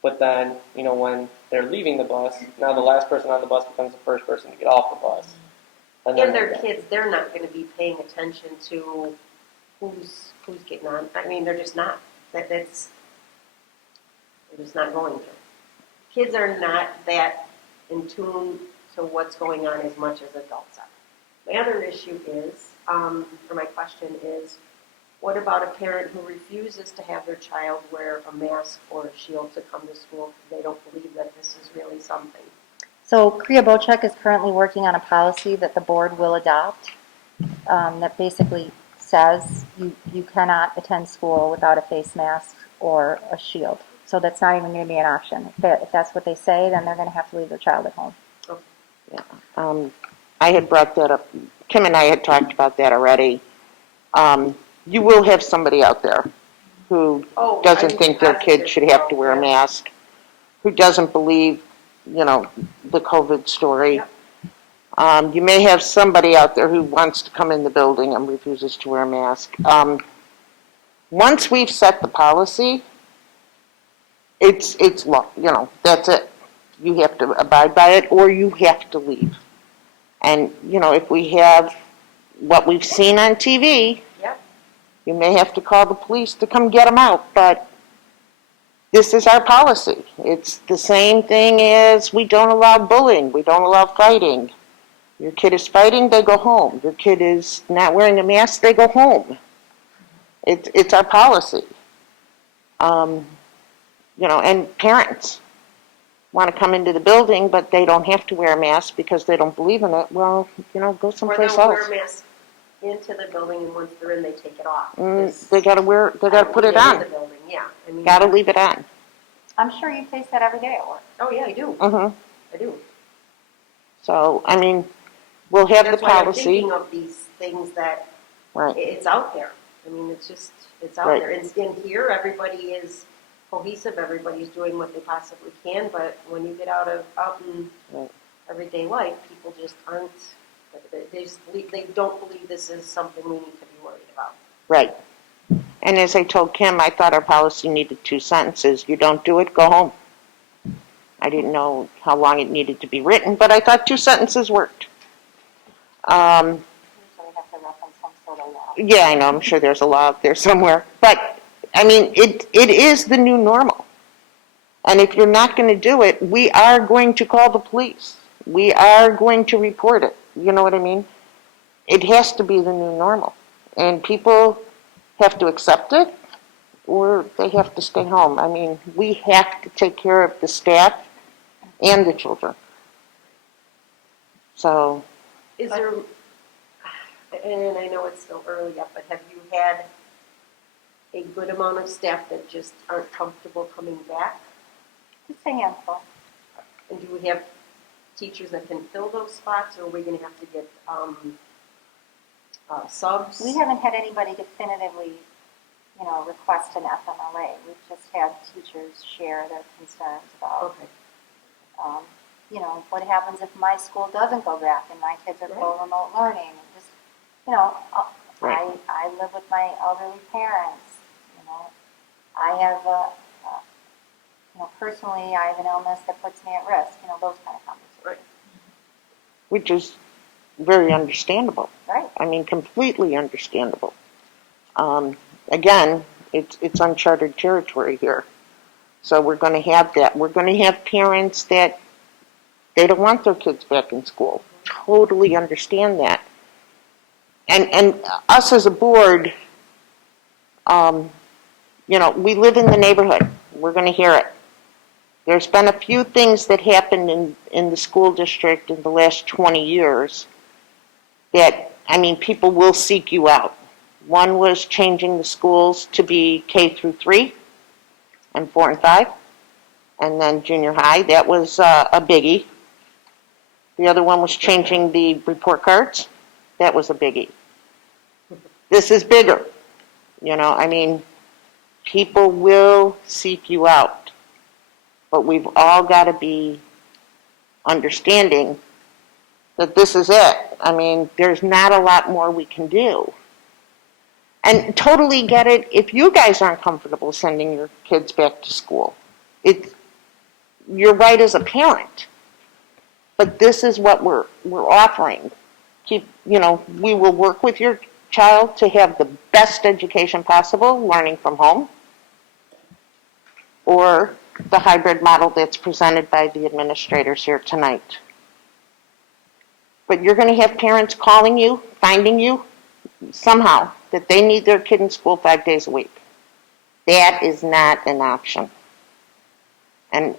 But then, when they're leaving the bus, now the last person on the bus becomes the first person to get off the bus. And their kids, they're not going to be paying attention to who's getting on. I mean, they're just not. They're just not going to. Kids are not that in tune to what's going on as much as adults are. My other issue is, or my question is, what about a parent who refuses to have their child wear a mask or a shield to come to school because they don't believe that this is really something? So Kriya Bochek is currently working on a policy that the board will adopt that basically says you cannot attend school without a face mask or a shield. So that's not even going to be an option. If that's what they say, then they're going to have to leave their child at home. Okay. Yeah. I had brought that up. Kim and I had talked about that already. You will have somebody out there who doesn't think their kid should have to wear a mask, who doesn't believe, the COVID story. Yep. You may have somebody out there who wants to come in the building and refuses to wear a mask. Once we've set the policy, it's that's it. you have to abide by it, or you have to leave. And, if we have what we've seen on TV, Yep. you may have to call the police to come get them out, but this is our policy. It's the same thing as we don't allow bullying, we don't allow fighting. Your kid is fighting, they go home. Your kid is not wearing a mask, they go home. It's our policy. And parents want to come into the building, but they don't have to wear a mask because they don't believe in it. Well, go Or someplace they'll else. wear a mask into the building, and once they're in, they take it off. They gotta put it In on. the building, yeah. I mean, Gotta leave it on. I'm sure you face that every day at work. Oh, yeah, I do. Mm-hmm. I do. So, we'll have the That's why I'm policy. thinking of these things that Right. it's out there. I mean, it's out Right. there. And in here, everybody is cohesive, everybody's doing what they possibly can, but when you get out in Right. everyday life, people just aren't, they don't believe this is something we need to be worried about. Right. And as I told Kim, I thought our policy needed 2 sentences. You don't do it, go home. I didn't know how long it needed to be written, but I thought 2 sentences worked. Usually have to reference some sort of law. Yeah, I know. I'm sure there's a law out there somewhere. But, it is the new normal. And if you're not going to do it, we are going to call the police. We are going to report it. You know what I mean? It has to be the new normal. And people have to accept it, or they have to stay home. We have to take care of the staff and the children. So, Is there, and I know it's still early yet, but have you had a good amount of staff that just aren't comfortable coming back? Just a handful. And do we have teachers that can fill those spots, or are we going to have to get subs? We haven't had anybody definitively, request an FMLA. We've just had teachers share their concerns about, Okay. what happens if my school doesn't go back and my kids are full remote learning. Just, Right. I live with my elderly parents. I have personally, I have an illness that puts me at risk. Those kind of conversations. Right. which is very understandable. Right. Completely understandable. Again, it's uncharted territory here. So we're going to have that. We're going to have parents that they don't want their kids back in school. Totally understand that. And us as a board, we live in the neighborhood. We're going to hear it. There's been a few things that happened in the school district in the last 20 years that, people will seek you out. One was changing the schools to be K through 3 and 4 and 5, and then junior high. That was a biggie. The other one was changing the report cards. That was a biggie. This is bigger. People will seek you out. But we've all got to be understanding that this is it. There's not a lot more we can do. And totally get it if you guys aren't comfortable sending your kids back to school. You're right as a parent. But this is what we're offering. We will work with your child to have the best education possible, learning from home, or the hybrid model that's presented by the administrators here tonight. But you're going to have parents calling you, finding you, somehow, that they need their kid in school 5 days a week. That is not an option. And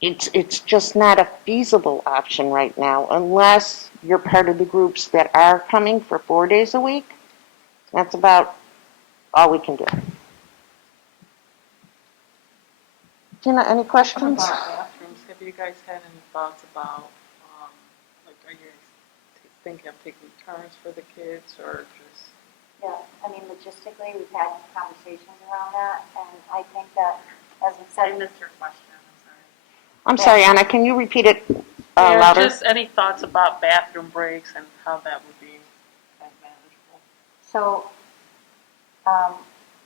it's just not a feasible option right now unless you're part of the groups that are coming for 4 days a week. That's about all we can do. Tina, any questions? About bathrooms, have you guys had any thoughts about, are you thinking of taking turns for the kids or just? Yeah, logistically, we've had conversations around that, and I think that, as we said. I missed your question, I'm sorry, Anna, can you repeat it Yeah, louder? just any thoughts about bathroom breaks and how that would be manageable? So,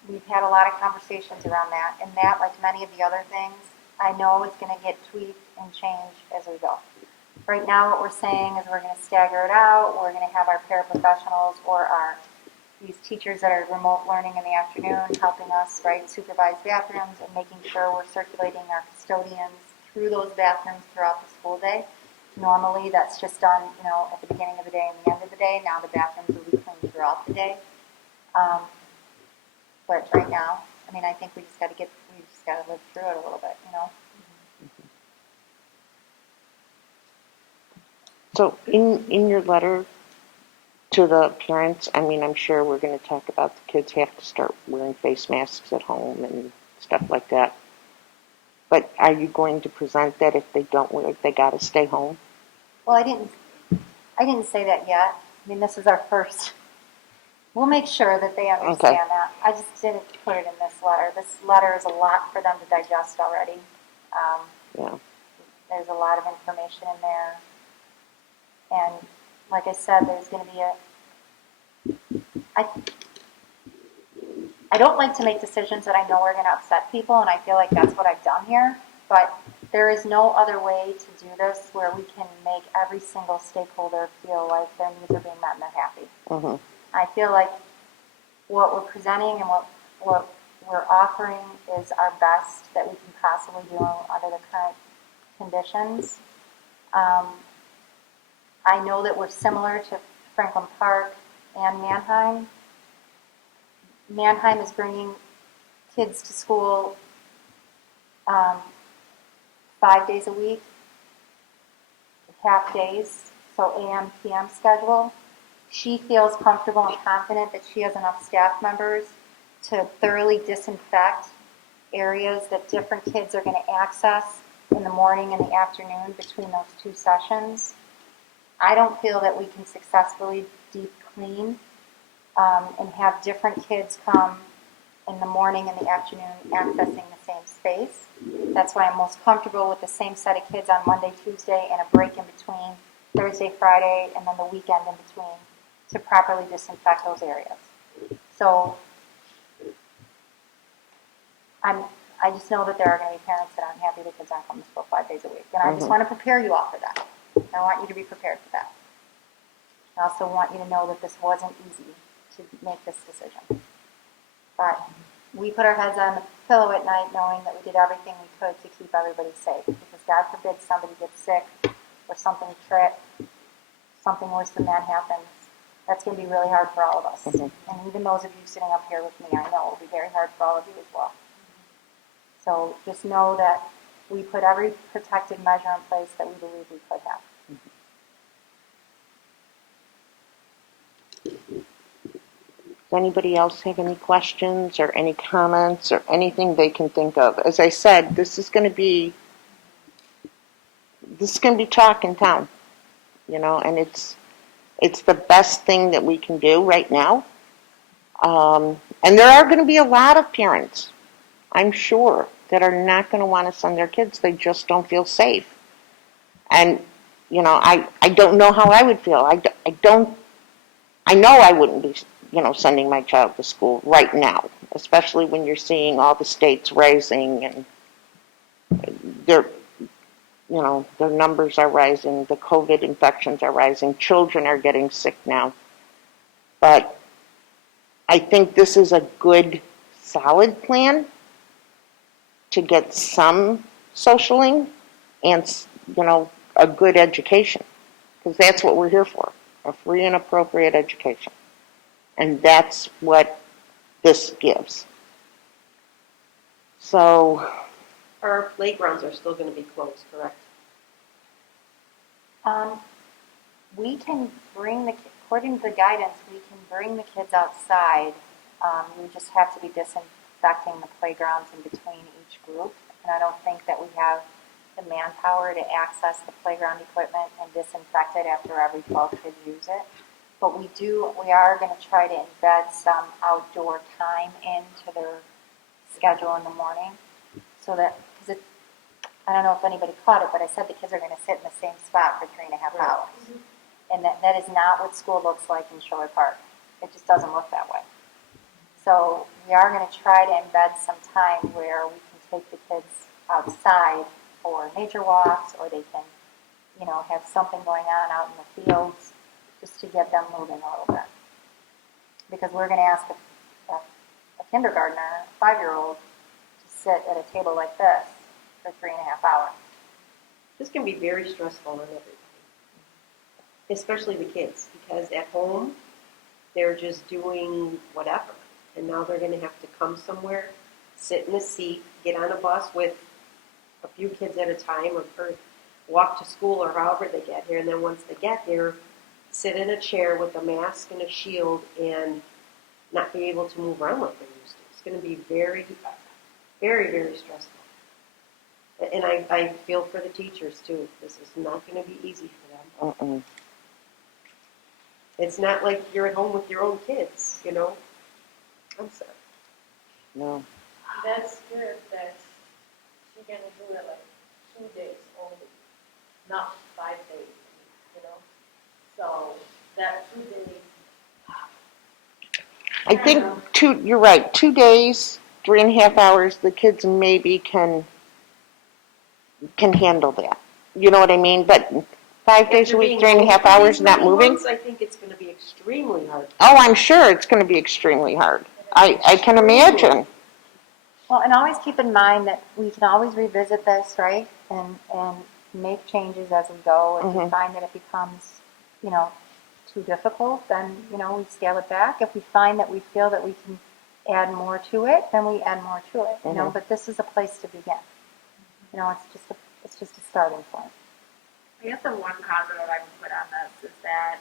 we've had a lot of conversations around that, and that, like many of the other things, I know it's going to get tweaked and changed as we go. Right now, what we're saying is we're going to stagger it out. We're going to have our paraprofessionals or these teachers that are remote learning in the afternoon helping us, right, supervise bathrooms and making sure we're circulating our custodians through those bathrooms throughout the school day. Normally, that's just done, at the beginning of the day and the end of the day. Now the bathrooms will be cleaned throughout the day. But right now, I think we just got to live through it a little bit. So in your letter to the parents, I'm sure we're going to talk about the kids have to start wearing face masks at home and stuff like that. But are you going to present that if they don't wear it, they got to stay home? Well, I didn't say that yet. This is our first. We'll make sure that they understand Okay. that. I just didn't put it in this letter. This letter is a lot for them to digest already. Yeah. There's a lot of information in there. And like I said, there's going to be I don't like to make decisions that I know are going to upset people, and I feel like that's what I've done here. But there is no other way to do this where we can make every single stakeholder feel like their needs are being met and they're happy. Mm-hmm. I feel like what we're presenting and what we're offering is our best that we can possibly do under the current conditions. I know that we're similar to Franklin Park and Mannheim. Mannheim is bringing kids to school 5 days a week, half days, so AM, PM schedule. She feels comfortable and confident that she has enough staff members to thoroughly disinfect areas that different kids are going to access in the morning and the afternoon between those two sessions. I don't feel that we can successfully deep clean and have different kids come in the morning and the afternoon accessing the same space. That's why I'm most comfortable with the same set of kids on Monday, Tuesday, and a break in between Thursday, Friday, and then the weekend in between to properly disinfect those areas. So I just know that there are going to be parents that aren't happy that kids aren't coming to school 5 days a week. And I just want to prepare you all for that. I want you to be prepared for that. I also want you to know that this wasn't easy to make this decision. But we put our heads on the pillow at night knowing that we did everything we could to keep everybody safe. Because God forbid somebody gets sick or something worse than that happens. That's going to be really hard for all of us. And even those of you sitting up here with me, I know it will be very hard for all of you as well. So just know that we put every protective measure in place that we believe we could have. Does anybody else have any questions or any comments or anything they can think of? As I said, this is going to be talk in town, and it's the best thing that we can do right now. And there are going to be a lot of parents, I'm sure, that are not going to want to send their kids. They just don't feel safe. And, I don't know how I would feel. I know I wouldn't be, sending my child to school right now, especially when you're seeing all the states rising and their numbers are rising, the COVID infections are rising, children are getting sick now. But I think this is a good, solid plan to get some socialing and, a good education, because that's what we're here for, a free and appropriate education. And that's what this gives. So, Our playgrounds are still going to be closed, correct? We can bring according to the guidance, we can bring the kids outside. We just have to be disinfecting the playgrounds in between each group. And I don't think that we have the manpower to access the playground equipment and disinfect it after every 12 kids use it. But we are going to try to embed some outdoor time into their schedule in the morning. So that, because I don't know if anybody caught it, but I said the kids are going to sit in the same spot for 3.5 hours. And that is not what school looks like in Schiller Park. It just doesn't look that way. So we are going to try to embed some time where we can take the kids outside for nature walks, or they can, have something going on out in the fields, just to get them moving a little bit. Because we're going to ask a kindergartner, 5-year-old, to sit at a table like this for 3.5 hours. This can be very stressful on everybody, especially the kids, because at home, they're just doing whatever. And now they're going to have to come somewhere, sit in a seat, get on a bus with a few kids at a time, or walk to school, or however they get here. And then once they get here, sit in a chair with a mask and a shield and not be able to move around like they used to. It's going to be very, very, very stressful. And I feel for the teachers, too. This is not going to be easy for them. It's not like you're at home with your own kids, I'm sorry. No. That's good that she can do it like 2 days only, not 5 days, So that 2 days. I think you're right, 2 days, 3.5 hours, the kids maybe can handle that. You know what I mean? But 5 days a week, 3.5 hours, not moving? I think it's going to be extremely hard. Oh, I'm sure it's going to be extremely hard. I can imagine. Well, and always keep in mind that we can always revisit this, right? And make changes as we go. If we find that it becomes, too difficult, then, we scale it back. If we find that we feel that we can add more to it, then we add more to it, But this is a place to begin. It's just a starting point. I guess the one positive I would put on this is that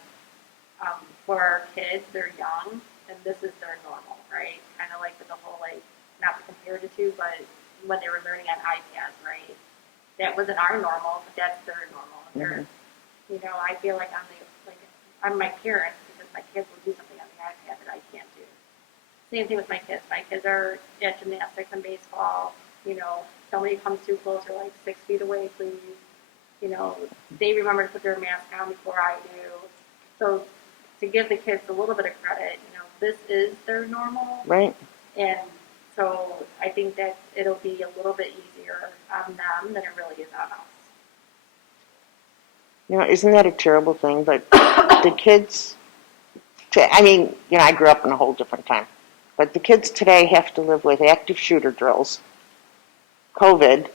for our kids, they're young, and this is their normal, right? Kind of like with the whole, not to compare the two, but when they were learning on iPads, right? That wasn't our normal, but that's their normal. They're, I feel like I'm my parents, because my kids will do something on the iPad that I can't do. Same thing with my kids. My kids are at gymnastics and baseball. Somebody comes too close, or 6 feet away, please. They remember to put their mask on before I do. So to give the kids a little bit of credit, this is their normal. Right. And so I think that it'll be a little bit easier on them than it really is on us. Isn't that a terrible thing? But the kids, I grew up in a whole different time. But the kids today have to live with active shooter drills, COVID.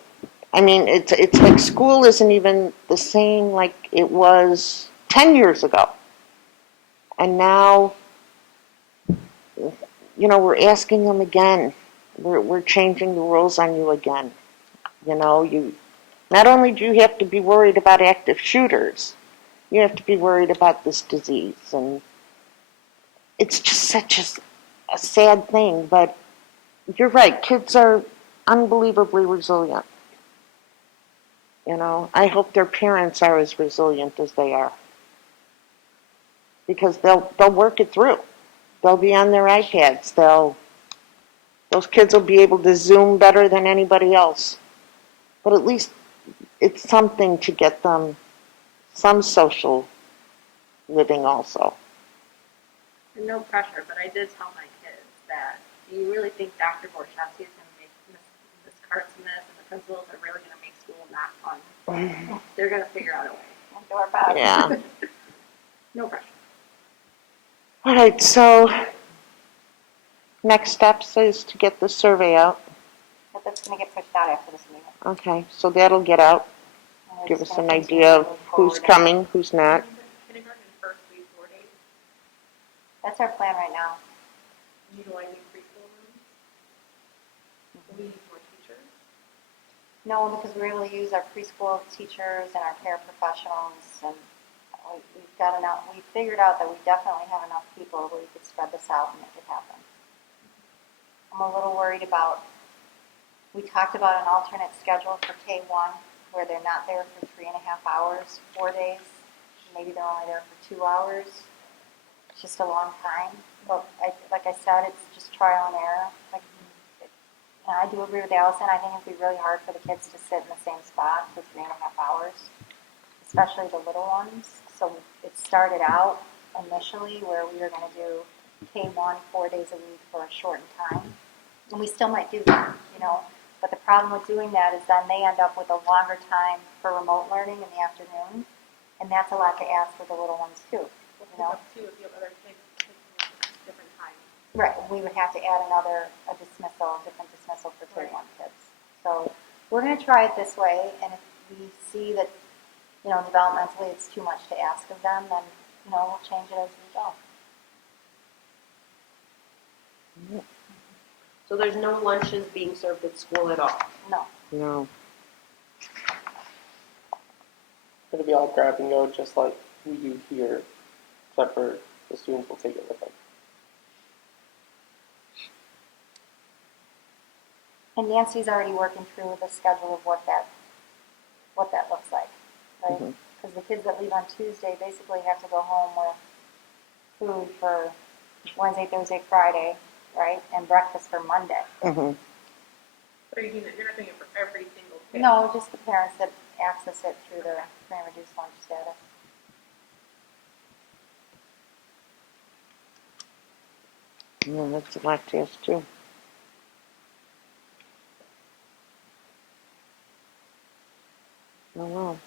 It's like school isn't even the same like it was 10 years ago. And now, we're asking them again. We're changing the rules on you again. Not only do you have to be worried about active shooters, you have to be worried about this disease. And it's just such a sad thing. But you're right, kids are unbelievably resilient. I hope their parents are as resilient as they are. Because they'll work it through. They'll be on their iPads. Those kids will be able to Zoom better than anybody else. But at least it's something to get them some social living also. And no pressure, but I did tell my kids that, do you really think Dr. Borchowski is going to make Miss Cartsmith and the principals are really going to make school not fun? They're going to figure out a way. We'll do our best. Yeah. No pressure. All right, so next steps is to get the survey out. But that's going to get pushed out after this meeting. Okay, so that'll get out. And we're Give just us gonna an continue idea to of move who's forward. coming, who's not. Kindergarten first week, 4 days, That's our plan right now. utilizing preschool rooms. We need more teachers. No, because we're able to use our preschool teachers and our paraprofessionals, and we've got enough. We figured out that we definitely have enough people where we could spread this out and make it happen. I'm a little worried about. We talked about an alternate schedule for K1 where they're not there for 3.5 hours, 4 days. Maybe they're only there for 2 hours. It's just a long time. But like I said, it's just trial and error. And I do agree with Allison. I think it'd be really hard for the kids to sit in the same spot for 3.5 hours, especially the little ones. So it started out initially where we were going to do K1 4 days a week for a shortened time. And we still might do that, But the problem with doing that is then they end up with a longer time for remote learning in the afternoon, and that's a lot to ask for the little ones too, you know? Too, if you have other kids taking a different time. Right, we would have to add a different dismissal for K-1 kids. So we're going to try it this way, and if we see that, you know, developmentally it's too much to ask of them, then, you know, we'll change it as we go. So there's no lunches being served at school at all? No. No. It'll be all grab and go, just like we do here, except for the students will take it with them. And Nancy's already working through the schedule of what that looks like, right? Mhm. Because the kids that leave on Tuesday basically have to go home with food for Wednesday, Thursday, Friday, right? And breakfast for Monday. Mm-hmm. But are you doing it, you're not doing it for every single kid? No, just the parents that access it through the free and reduced lunch status. Yeah, that's a lot to ask too. Oh, wow.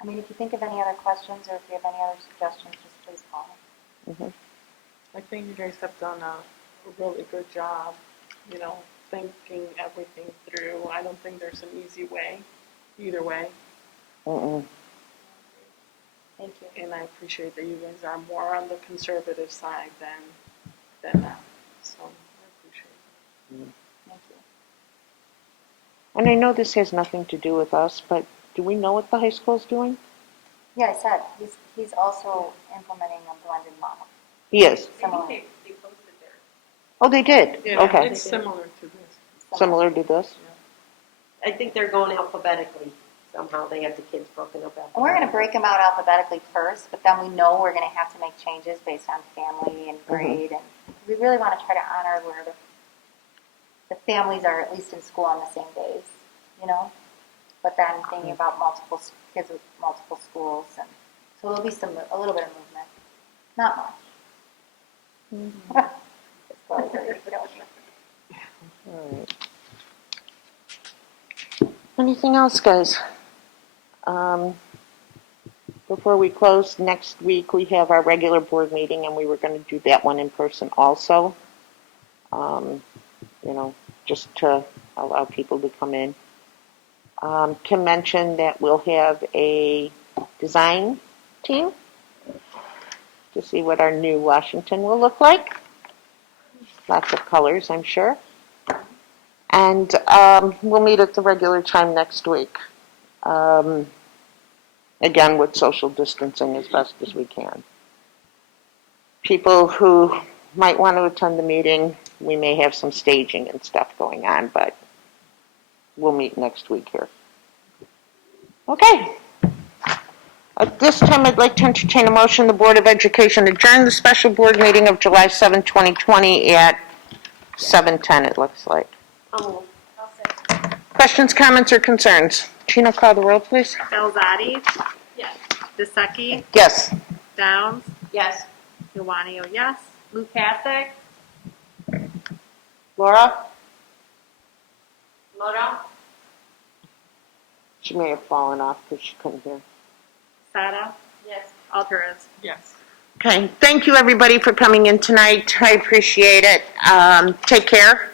I mean, if you think of any other questions or if you have any other suggestions, just please call me. Mm-hmm. I think you guys have done a really good job, you know, thinking everything through. I don't think there's an easy way, either way. Mm-mm. Thank you. And I appreciate that you guys are more on the conservative side than that. So I appreciate it. Thank you. And I know this has nothing to do with us, but do we know what the high school's doing? Yeah, I said, he's also implementing a blended model. He is. Similar. They posted theirs. Oh, they did? Yeah, Okay. it's similar to this. Similar to this? I think they're going alphabetically. Somehow they have the kids broken up alphabetically. And we're going to break them out alphabetically first, but then we know we're going to have to make changes based on family and grade, and we really want to try to honor where the families are at least in school on the same days, you know? But then thinking about multiple kids with multiple schools, and so there'll be a little bit of movement. Not much. It's probably very good. All right. Anything else, guys? Before we close, next week we have our regular board meeting, and we were going to do that one in person also. You know, just to allow people to come in. Kim mentioned that we'll have a design team to see what our new Washington will look like. Lots of colors, I'm sure. And we'll meet at the regular time next week. Again, with social distancing as best as we can. People who might want to attend the meeting, we may have some staging and stuff going on, but we'll meet next week here. Okay. At this time, I'd like to entertain a motion the Board of Education adjourn the special board meeting of July 7, 2020 at 7:10, it looks like. Oh, Questions, comments, or concerns? Gina, call the roll, please. Belzati? Yes. DeSecchi? Yes. Downs? yes. Iwanio, yes. Lukasik? Laura? Laura? She may have fallen off because she couldn't hear. Sada? Yes. Alteris? Yes. Okay, thank you everybody for coming in tonight. I appreciate it. Take care.